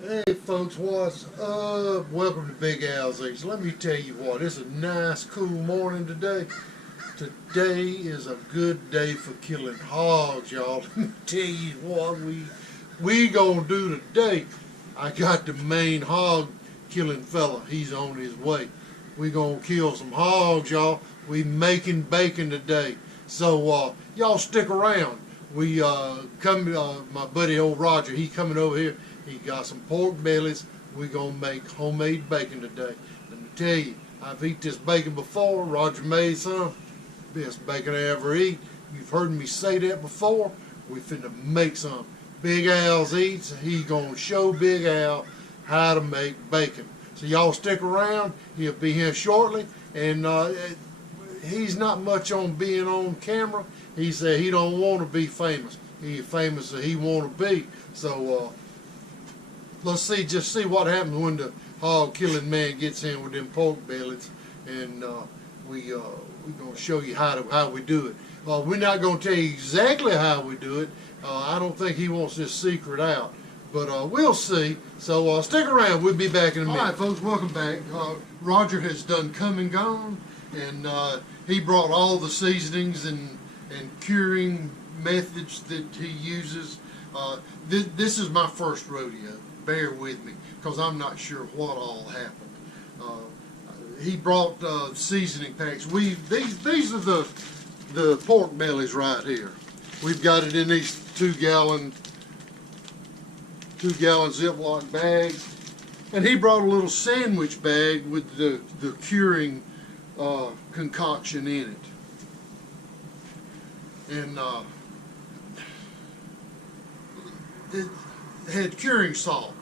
Hey folks, what's up? Welcome to Big Al's Eats. Let me tell you what, it's a nice cool morning today. Today is a good day for killing hogs, y'all. Let me tell you what we gonna do today. I got the main hog killing fella. He's on his way. We gonna kill some hogs, y'all. We making bacon today. So y'all stick around. We my buddy old Roger, he coming over here. He got some pork bellies. We gonna make homemade bacon today. Let me tell you, I've eaten this bacon before. Roger made some. Best bacon I ever eat. You've heard me say that before. We finna make some. Big Al's Eats. He gonna show Big Al how to make bacon. So y'all stick around. He'll be here shortly. And he's not much on being on camera. He said he don't want to be famous. He's famous that he want to be. So let's just see what happens when the hog killing man gets in with them pork bellies, and we gonna show you how we do it. We're not gonna tell you exactly how we do it. I don't think he wants this secret out, but we'll see. So stick around. We'll be back in a minute. All right, folks, welcome back. Roger has done come and gone, and he brought all the seasonings and curing methods that he uses. This is my first rodeo. Bear with me, because I'm not sure what all happened. He brought seasoning packs. These are the pork bellies right here. We've got it in these 2-gallon Ziploc bags, and he brought a little sandwich bag with the curing concoction in it, and it had curing salt.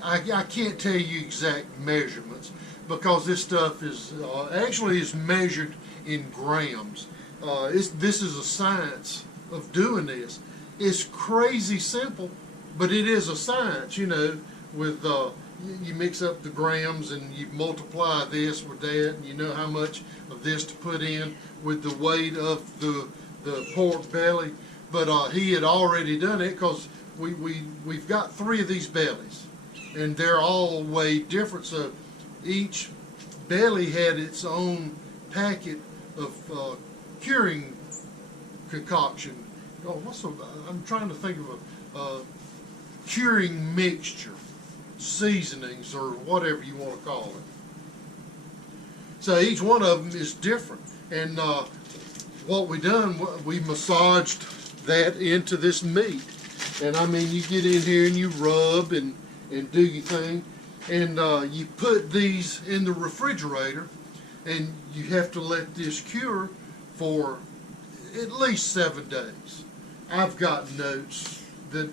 I can't tell you exact measurements because this stuff is actually measured in grams. This is a science of doing this. It's crazy simple, but it is a science, you know. With you mix up the grams and you multiply this with that, and you know how much of this to put in with the weight of the pork belly. But he had already done it because we've got 3 of these bellies, and they're all weighed different. So each belly had its own packet of curing concoction. I'm trying to think of a curing mixture, seasonings, or whatever you want to call it. So each one of them is different, and what we done, we massaged that into this meat. And I mean, you get in here and you rub and do your thing, and you put these in the refrigerator, and you have to let this cure for at least 7 days. I've got notes that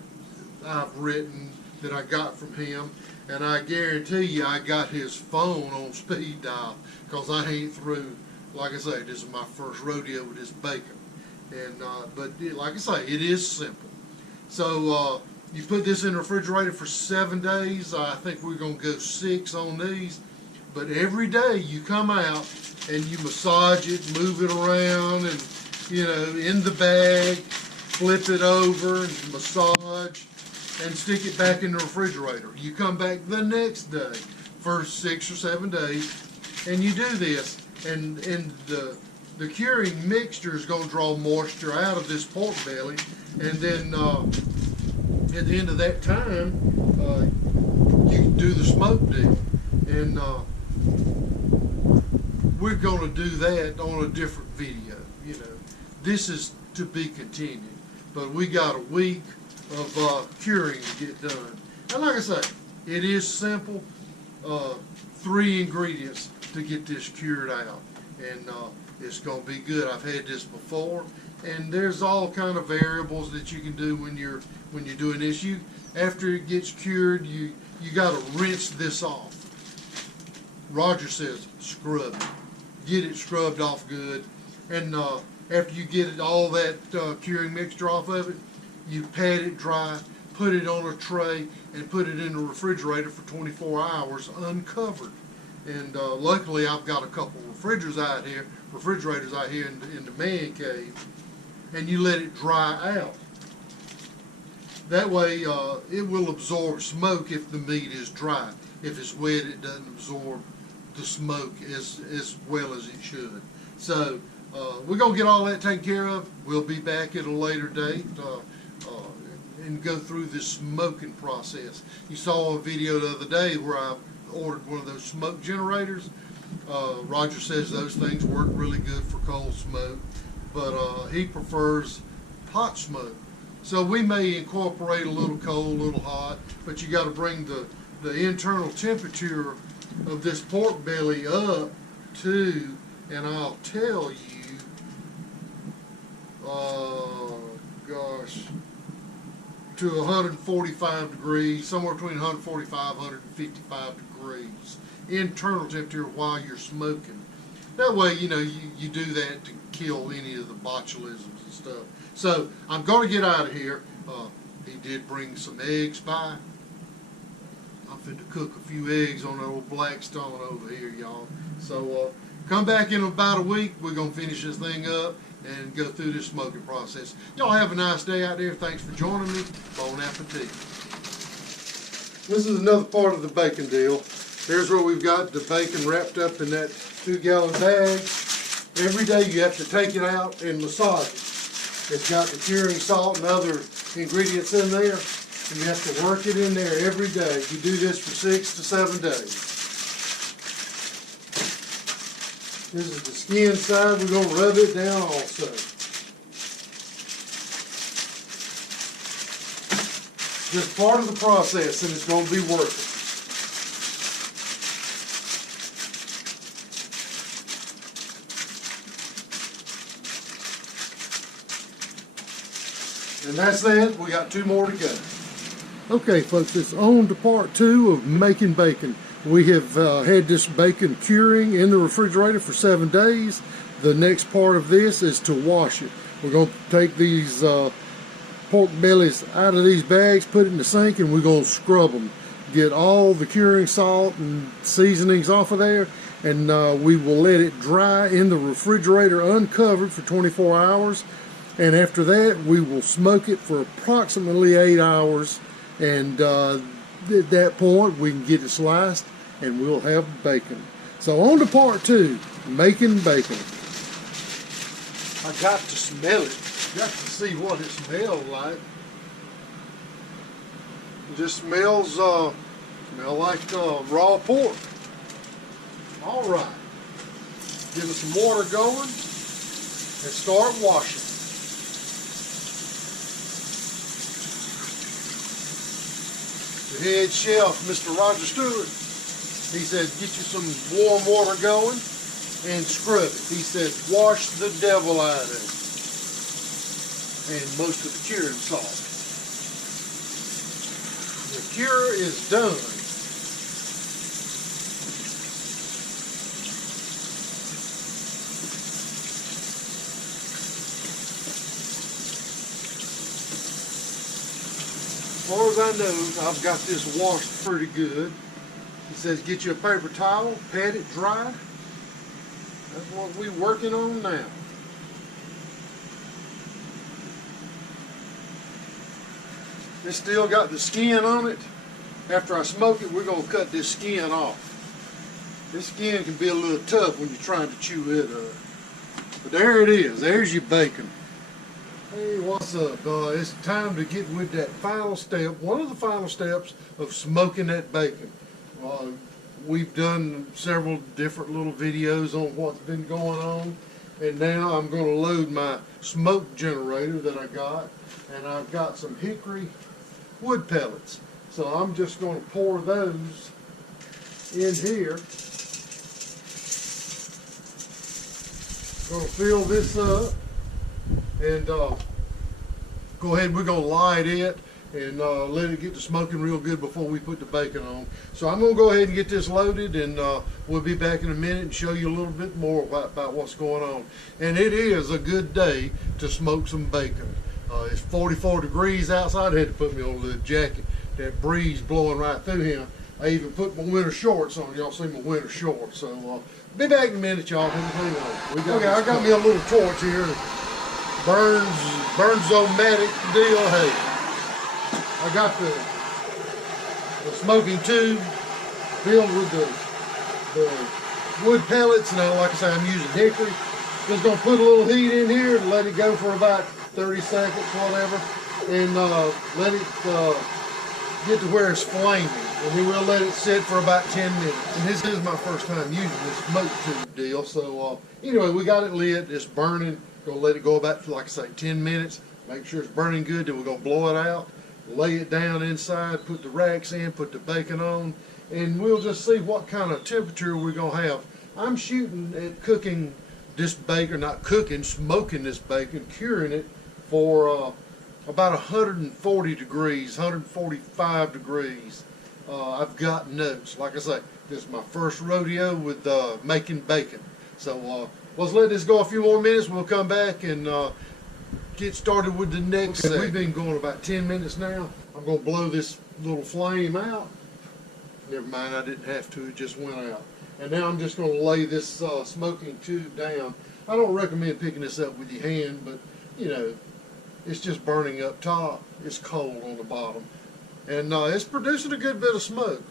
I've written that I got from him, and I guarantee you I got his phone on speed dial, because I ain't through. Like I say, this is my first rodeo with this bacon. And but like I say, it is simple. So you put this in the refrigerator for 7 days. I think we're going to go 6 on these. But every day you come out and you massage it, move it around, and you know, in the bag, flip it over, and massage, and stick it back in the refrigerator. You come back the next day for 6 or 7 days, and you do this, and the curing mixture is going to draw moisture out of this pork belly, and then at the end of that time, you can do the smoke deal. And we're going to do that on a different video. You know, this is to be continued, but we got a week of curing to get done. And like I say, it is simple. 3 ingredients to get this cured out, and it's going to be good. I've had this before, and there's all kind of variables that you can do when you're doing this. After it gets cured, you got to rinse this off. Roger says scrub it, get it scrubbed off good, and after you get all that curing mixture off of it, you pat it dry, put it on a tray, and put it in the refrigerator for 24 hours uncovered. And luckily I've got a couple refrigerators out here in the man cave, and you let it dry out. That way it will absorb smoke if the meat is dry. If it's wet, it doesn't absorb the smoke as well as it should. So we're going to get all that taken care of. We'll be back at a later date and go through this smoking process. You saw a video the other day where I ordered one of those smoke generators. Roger says those things work really good for cold smoke, but he prefers hot smoke. So we may incorporate a little cold, a little hot, but you got to bring the internal temperature of this pork belly up to, and I'll tell you, to 145 degrees, somewhere between 145 155 degrees internal temperature while you're smoking. That way, you know, you do that to kill any of the botulisms and stuff. So I'm going to get out of here. He did bring some eggs by. I'm fit to cook a few eggs on that old Blackstone over here, y'all. So come back in about a week. We're going to finish this thing up and go through this smoking process. Y'all have a nice day out there. Thanks for joining me. Bon appetit. This is another part of the bacon deal. Here's where we've got the bacon wrapped up in that 2-gallon bag. Every day you have to take it out and massage it. It's got the curing salt and other ingredients in there, and you have to work it in there every day. You do this for 6 to 7 days. This is the skin side. We're going to rub it down also. Just part of the process, and it's going to be worth it. And that's that. We got 2 more to go. Okay, folks, it's on to part 2 of making bacon. We have had this bacon curing in the refrigerator for 7 days. The next part of this is to wash it. We're going to take these pork bellies out of these bags, put it in the sink, and we're going to scrub them. Get all the curing salt and seasonings off of there, and we will let it dry in the refrigerator uncovered for 24 hours. And after that, we will smoke it for approximately 8 hours. And at that point, we can get it sliced and we'll have bacon. So on to part 2, making bacon. I got to smell it. Got to see what it smells like. It just smells like raw pork. All right. Give it some water going and start washing. The head chef, Mr. Roger Stewart, he said, get you some warm water going and scrub it. He said, wash the devil out of it. And most of the curing salt. The cure is done. As far as I know, I've got this washed pretty good. He says get you a paper towel, pat it dry. That's what we're working on now. It's still got the skin on it. After I smoke it, we're going to cut this skin off. This skin can be a little tough when you're trying to chew it up. But there it is. There's your bacon. Hey, what's up? It's time to get with that final step, one of the final steps of smoking that bacon. We've done several different little videos on what's been going on, and now I'm going to load my smoke generator that I got, and I've got some hickory wood pellets. So I'm just going to pour those in here. Going to fill this up. And go ahead, we're going to light it and let it get to smoking real good before we put the bacon on. So I'm going to go ahead and get this loaded, and we'll be back in a minute and show you a little bit more about what's going on. And it is a good day to smoke some bacon. It's 44 degrees outside. I had to put me on a little jacket. That breeze blowing right through him. I even put my winter shorts on. Y'all see my winter shorts. So be back in a minute, y'all. Okay, I got me a little torch here. Burns-O-Matic deal. Hey, I got the smoking tube filled with the wood pellets. Now, like I say, I'm using hickory. Just gonna put a little heat in here and let it go for about 30 seconds, whatever, and let it get to where it's flaming. And then we'll let it sit for about 10 minutes. And this is my first time using this smoke tube deal. So anyway, we got it lit. It's burning. Gonna let it go about, like I say, 10 minutes. Make sure it's burning good. Then we're gonna blow it out, lay it down inside, put the racks in, put the bacon on, and we'll just see what kind of temperature we're gonna have. I'm shooting at cooking this bacon, not cooking, smoking this bacon, curing it for about 140 degrees, 145 degrees. I've got notes. Like I say, this is my first rodeo with making bacon. So let's let this go a few more minutes. We'll come back and get started with the next set. We've been going about 10 minutes now. I'm going to blow this little flame out. Never mind, I didn't have to. It just went out. And now I'm just going to lay this smoking tube down. I don't recommend picking this up with your hand, but you know, it's just burning up top. It's cold on the bottom. And it's producing a good bit of smoke.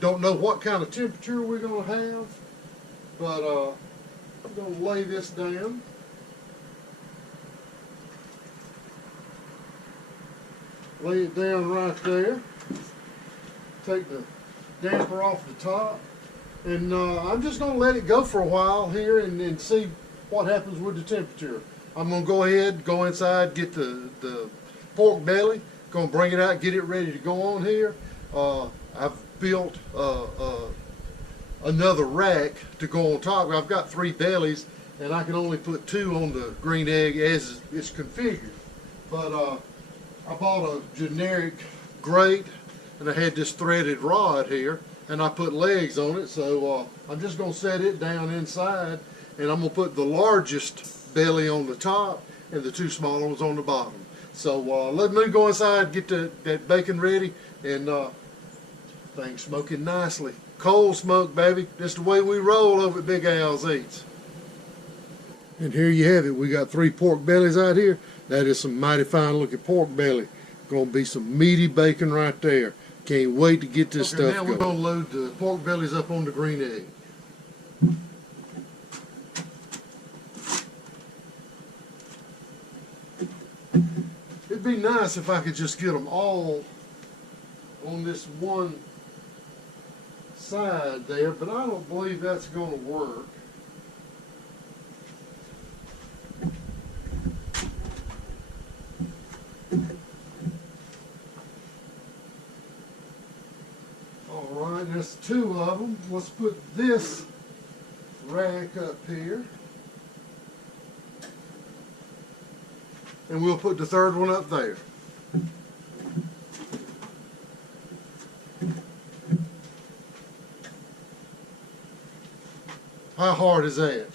Don't know what kind of temperature we're going to have, but I'm going to lay this down. Lay it down right there. Take the damper off the top. And I'm just going to let it go for a while here and see what happens with the temperature. I'm going to go ahead, go inside, get the pork belly, going to bring it out, get it ready to go on here. I've built another rack to go on top. I've got 3 bellies, and I can only put 2 on the green egg as it's configured. But I bought a generic grate, and I had this threaded rod here, and I put legs on it, so I'm just going to set it down inside, and I'm going to put the largest belly on the top and the 2 smaller ones on the bottom. So let me go inside, get that bacon ready, and things smoking nicely. Cold smoke, baby. That's the way we roll over at Big Al's Eats. And here you have it. We got 3 pork bellies out here. That is some mighty fine looking pork belly. Going to be some meaty bacon right there. Can't wait to get this stuff going. Now we're going to load the pork bellies up on the green egg. It'd be nice if I could just get them all on this one side there, but I don't believe that's going to work. Alright, that's 2 of them. Let's put this rack up here. And we'll put the 3rd one up there. How hard is that?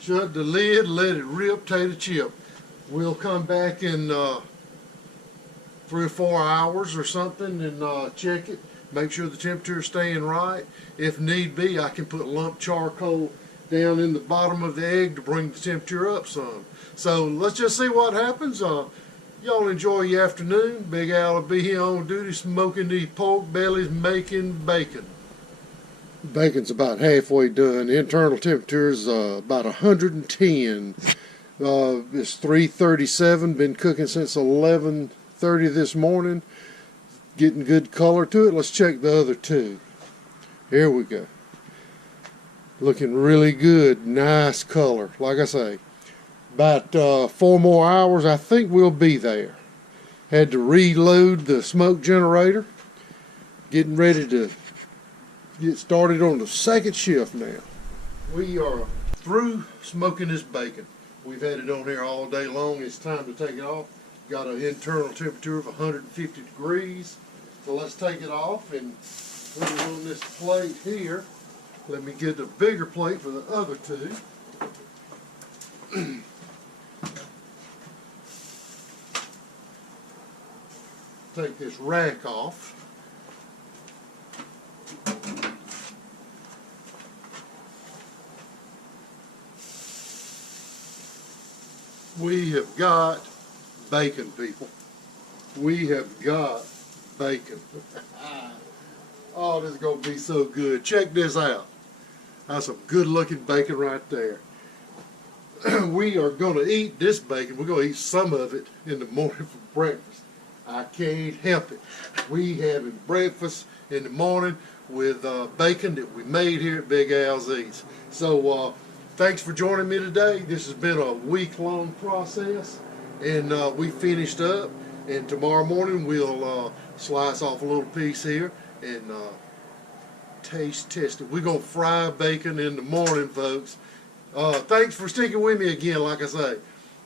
Shut the lid, let it rip, tater chip. We'll come back in 3 or 4 hours or something and check it. Make sure the temperature is staying right. If need be, I can put lump charcoal down in the bottom of the egg to bring the temperature up some. So let's just see what happens. Y'all enjoy your afternoon. Big Al will be here on duty smoking these pork bellies, making bacon. Bacon's about halfway done. Internal temperature is about 110. It's 3:37. Been cooking since 11:30 this morning. Getting good color to it. Let's check the other 2. Here we go. Looking really good. Nice color. Like I say, about 4 more hours, I think we'll be there. Had to reload the smoke generator. Getting ready to get started on the 2nd shift now. We are through smoking this bacon. We've had it on here all day long. It's time to take it off. Got an internal temperature of 150 degrees. So let's take it off and put it on this plate here. Let me get a bigger plate for the other 2. Take this rack off. We have got bacon, people. we have got bacon. Oh, this is going to be so good. Check this out. That's some good looking bacon right there. We are going to eat this bacon. We're going to eat some of it in the morning for breakfast. I can't help it. We having breakfast in the morning with bacon that we made here at Big Al's Eats. So thanks for joining me today. This has been a week-long process, and we finished up. And tomorrow morning we'll slice off a little piece here and taste test it. We're going to fry bacon in the morning, folks. Thanks for sticking with me again, like I say.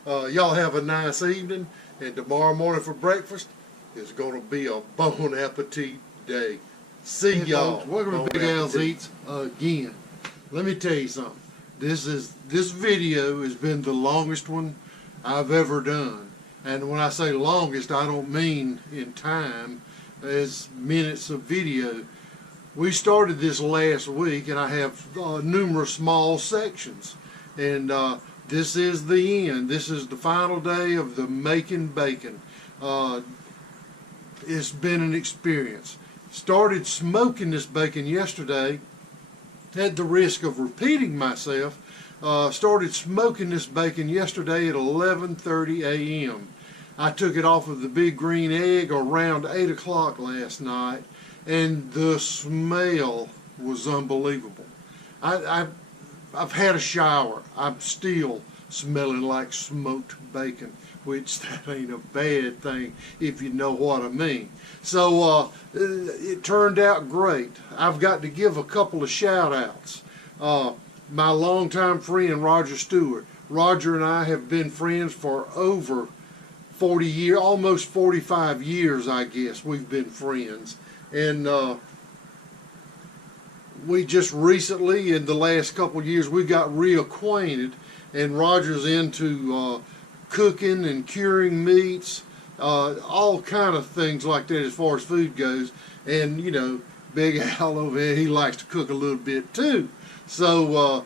Y'all have a nice evening, and tomorrow morning for breakfast is going to be a bon appetit day. See y'all. Welcome to Big Al's Eats again. Let me tell you something. This video has been the longest one I've ever done. And when I say longest, I don't mean in time as minutes of video. We started this last week, and I have numerous small sections. And this is the end. This is the final day of the making bacon. It's been an experience. Started smoking this bacon yesterday. At the risk of repeating myself, started smoking this bacon yesterday at 11:30 a.m. I took it off of the big green egg around 8 o'clock last night, and the smell was unbelievable. I've had a shower. I'm still smelling like smoked bacon, which that ain't a bad thing if you know what I mean. So it turned out great. I've got to give a couple of shout outs. My longtime friend Roger Stewart. Roger and I have been friends for over 40 years, almost 45 years, I guess we've been friends. And we just recently, in the last couple of years, we got reacquainted, and Roger's into cooking and curing meats, all kind of things like that as far as food goes. And you know, Big Al over here, he likes to cook a little bit too. So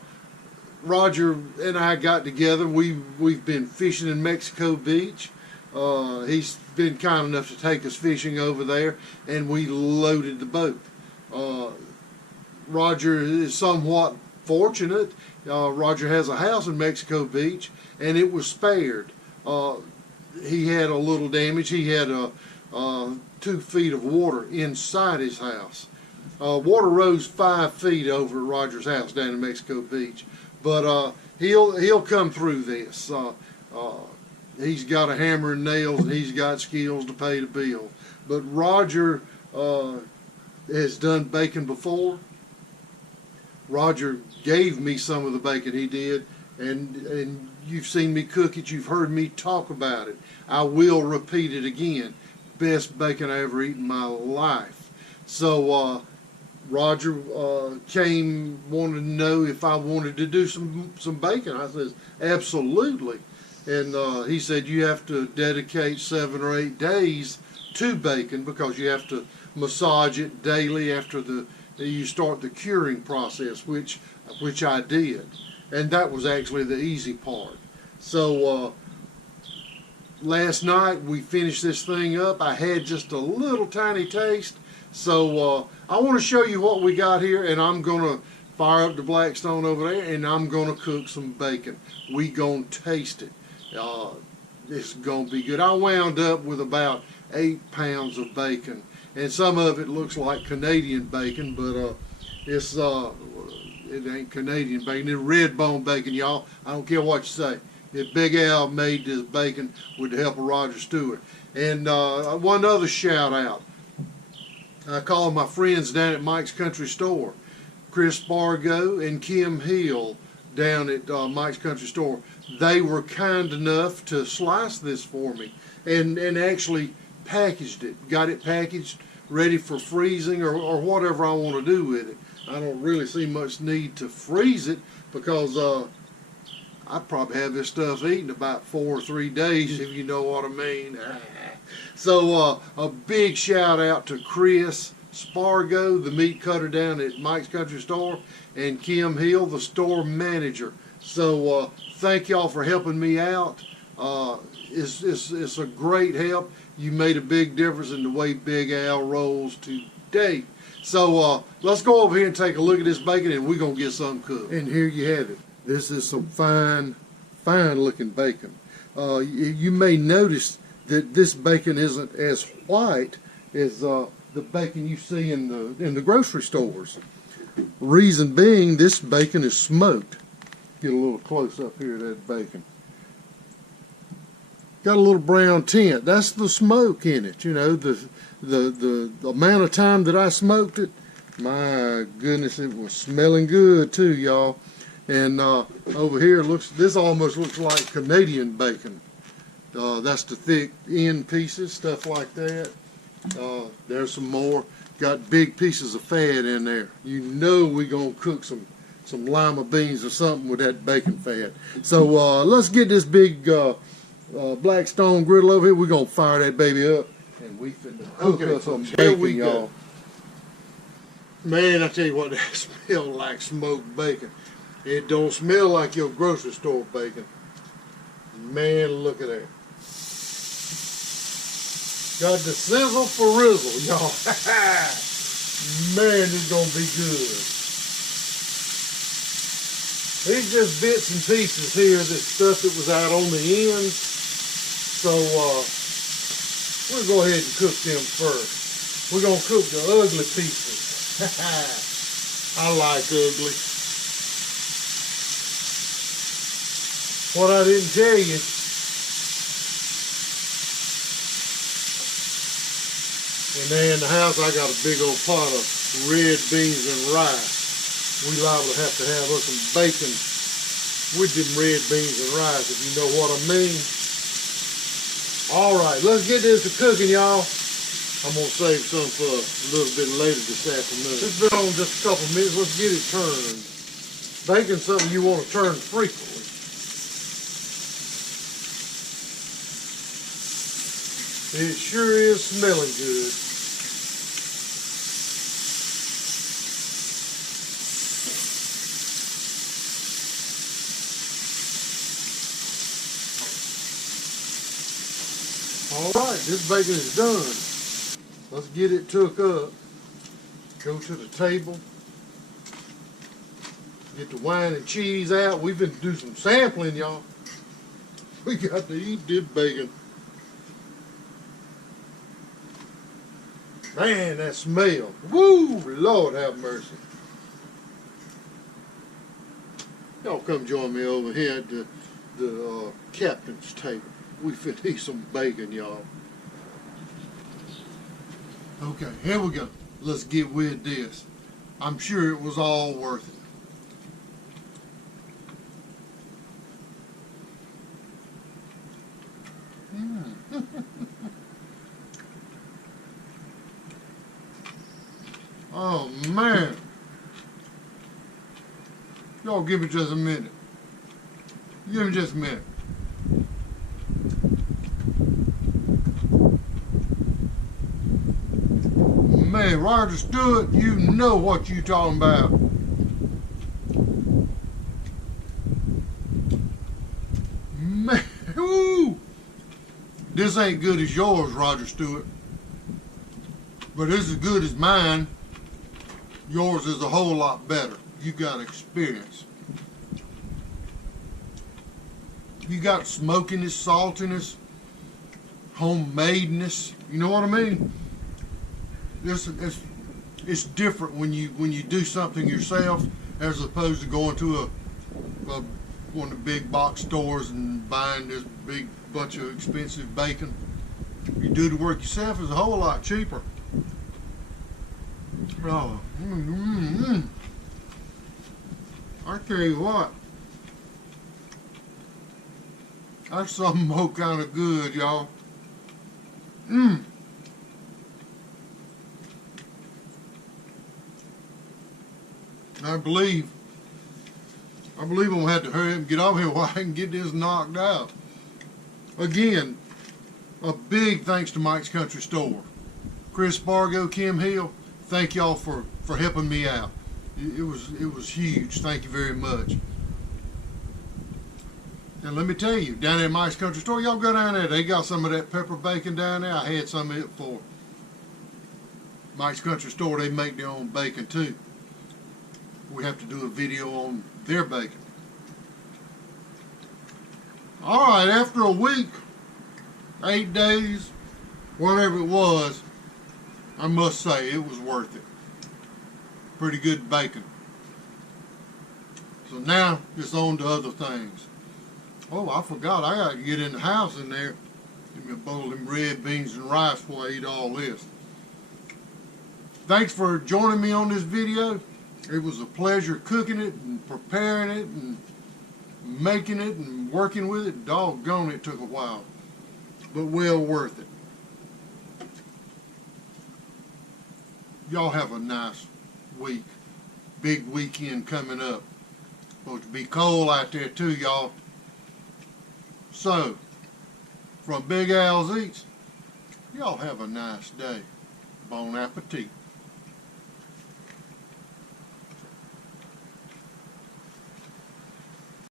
Roger and I got together. We've been fishing in Mexico Beach. He's been kind enough to take us fishing over there, and we loaded the boat. Roger is somewhat fortunate. Roger has a house in Mexico Beach, and it was spared. He had a little damage. He had 2 feet of water inside his house. Water rose 5 feet over Roger's house down in Mexico Beach, but he'll come through this. He's got a hammer and nails, and he's got skills to pay the bill. But Roger has done bacon before. Roger gave me some of the bacon he did, and you've seen me cook it. You've heard me talk about it. I will repeat it again. Best bacon I ever eaten in my life. So Roger came, wanted to know if I wanted to do some bacon. I said, absolutely. And he said, you have to dedicate 7 or 8 days to bacon because you have to massage it daily after you start the curing process, which I did. And that was actually the easy part. So last night we finished this thing up. I had just a little tiny taste. So I want to show you what we got here, and I'm going to fire up the Blackstone over there, and I'm going to cook some bacon. We going to taste it. It's going to be good. I wound up with about 8 pounds of bacon, and some of it looks like Canadian bacon, but it ain't Canadian bacon. It's red bone bacon, y'all. I don't care what you say. Big Al made this bacon with the help of Roger Stewart. And one other shout out. I call my friends down at Mike's Country Store, Chris Spargo and Kim Hill down at Mike's Country Store. They were kind enough to slice this for me and actually packaged it. Got it packaged, ready for freezing or whatever I want to do with it. I don't really see much need to freeze it because I probably have this stuff eaten about 4 or 3 days, if you know what I mean. So a big shout out to Chris Spargo, the meat cutter down at Mike's Country Store, and Kim Hill, the store manager. So thank y'all for helping me out. It's a great help. You made a big difference in the way Big Al rolls today. So let's go over here and take a look at this bacon, and we're going to get something cooked. And here you have it. This is some fine looking bacon. You may notice that this bacon isn't as white as the bacon you see in the grocery stores. Reason being, this bacon is smoked. Get a little close up here of that bacon. Got a little brown tint. That's the smoke in it. You know, the amount of time that I smoked it, my goodness, it was smelling good too, y'all. And over here, this almost looks like Canadian bacon. That's the thick end pieces, stuff like that. There's some more. Got big pieces of fat in there. You know we're gonna cook some lima beans or something with that bacon fat. So let's get this big black stone griddle over here. We're gonna fire that baby up, and we finna cook us some bacon, y'all. Man, I tell you what, that smells like smoked bacon. It don't smell like your grocery store bacon. Man, look at that. Got the sizzle for rizzle, y'all. Man, it's gonna be good. These just bits and pieces here, the stuff that was out on the ends. So we'll go ahead and cook them first. We're gonna cook the ugly pieces. I like ugly. What I didn't tell you, and there in the house I got a big old pot of red beans and rice. We liable to have us some bacon with them red beans and rice, if you know what I mean. Alright, let's get this to cooking, y'all. I'm going to save some for a little bit later this afternoon. It's been on just a couple minutes. Let's get it turned. Bacon's something you want to turn frequently. It sure is smelling good. Alright, this bacon is done. Let's get it took up. Go to the table. Get the wine and cheese out. We've been doing some sampling, y'all. We got to eat this bacon. Man, that smell. Woo! Lord have mercy. Y'all come join me over here at the captain's table. We finna eat some bacon, y'all. Okay, here we go. Let's get with this. I'm sure it was all worth it. Oh man. Y'all give me just a minute. Give me just a minute. Man, Roger Stewart, you know what you talking about. Man, woo! This ain't good as yours, Roger Stewart. But it's as good as mine. Yours is a whole lot better. You got experience. You got smokiness, saltiness, homemadeness. You know what I mean? It's different when you do something yourself as opposed to going to one of the big box stores and buying this big bunch of expensive bacon. You do the work yourself, it's a whole lot cheaper. Oh, I tell you what, that's something more kind of good, y'all. I believe I'm gonna have to hurry up and get over here while I can get this knocked out. Again, a big thanks to Mike's Country Store. Chris Spargo, Kim Hill, thank y'all for helping me out. It was huge. Thank you very much. And let me tell you, down at Mike's Country Store, y'all go down there, they got some of that pepper bacon down there. I had some of it before. Mike's Country Store, they make their own bacon too. We have to do a video on their bacon. Alright, after a week, 8 days, whatever it was, I must say it was worth it. Pretty good bacon. So now, it's on to other things. Oh, I forgot, I gotta get in the house in there. Give me a bowl of them red beans and rice before I eat all this. Thanks for joining me on this video. It was a pleasure cooking it and preparing it and making it and working with it. Doggone, it took a while, but well worth it. Y'all have a nice week. Big weekend coming up. Supposed to be cold out there too, y'all. So, from Big Al's Eats, y'all have a nice day. Bon appetit.